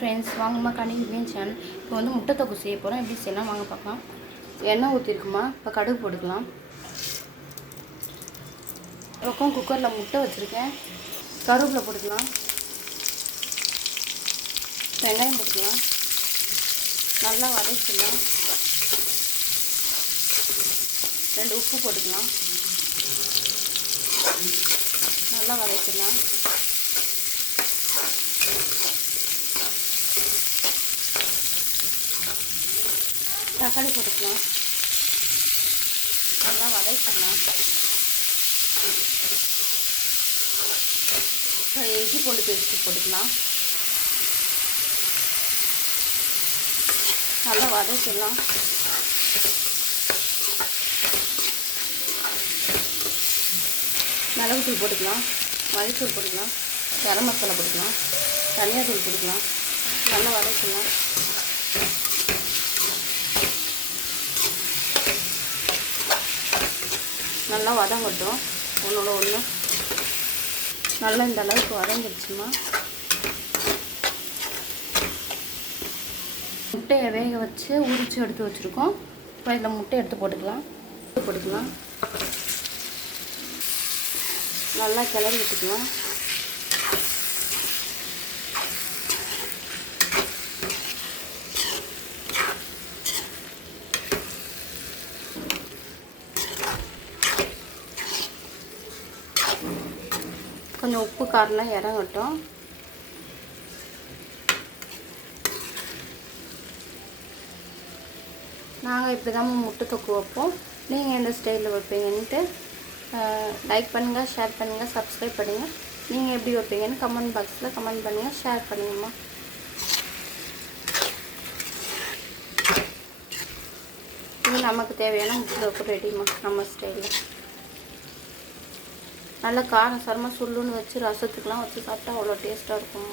Friends வாங்கம்மா கண்டிப்பாக channel. இப்போ வந்து முட்டை தொக்கு செய்ய போகிறோம் எப்படி செய்யலாம்? வாங்க பார்க்கலாம். எண்ணெய் ஊற்றிருக்குமா இப்போ கடுகு போட்டுக்கலாம். பக்கம் குக்கரில் முட்டை வச்சுருக்கேன். கருவேப்பிலை போட்டுக்கலாம். வெங்காயம் போட்டுக்கலாம். நல்லா வதக்கிக்கலாம். ரெண்டு உப்பு போட்டுக்கலாம். நல்லா வதக்கிக்கலாம். தக்காளி போட்டுக்கலாம். நல்லா வதக்கிடலாம். இஞ்சி பூண்டு பேஸ்ட்டு போட்டுக்கலாம். நல்லா வதக்கிடலாம். மிளகுத்தூள் போட்டுக்கலாம். மல்லித்தூள் போட்டுக்கலாம். கரம் மசாலா போட்டுக்கலாம். தனியாத்தூள் போட்டுக்கலாம். நல்லா வதக்கலாம் நல்லா வதங்கட்டும். ஒன்றோட ஒன்று நல்லா இந்த அளவுக்கு வதங்கிடுச்சுமா. முட்டையை வேக வச்சு உரித்து எடுத்து வச்சுருக்கோம். இப்போ இதில் முட்டை எடுத்து போட்டுக்கலாம். போட்டுக்கலாம். நல்லா கிளறி விட்டுக்கலாம். கொஞ்சம் உப்பு காரெலாம் இறங்கட்டும். நாங்கள் இப்படி தான் முட்டை தொக்கு வைப்போம். நீங்கள் எந்த ஸ்டைலில் வைப்பீங்கன்ட்டு லைக் பண்ணுங்கள் ஷேர் பண்ணுங்கள் சப்ஸ்கிரைப் பண்ணுங்கள் நீங்கள் எப்படி வைப்பீங்கன்னு கமெண்ட் பாக்ஸில் கமெண்ட் பண்ணுங்கள் ஷேர் பண்ணுங்கம்மா. இது நமக்கு தேவையான முட்டை தொக்கு ரெடிம்மா நம்ம ஸ்டைலில் நல்லா காரம் சாரமாக சுள்ளுன்னு வச்சு ரசத்துக்கெலாம் வச்சு சாப்பிட்டா அவ்வளோ டேஸ்ட்டாக இருக்கும்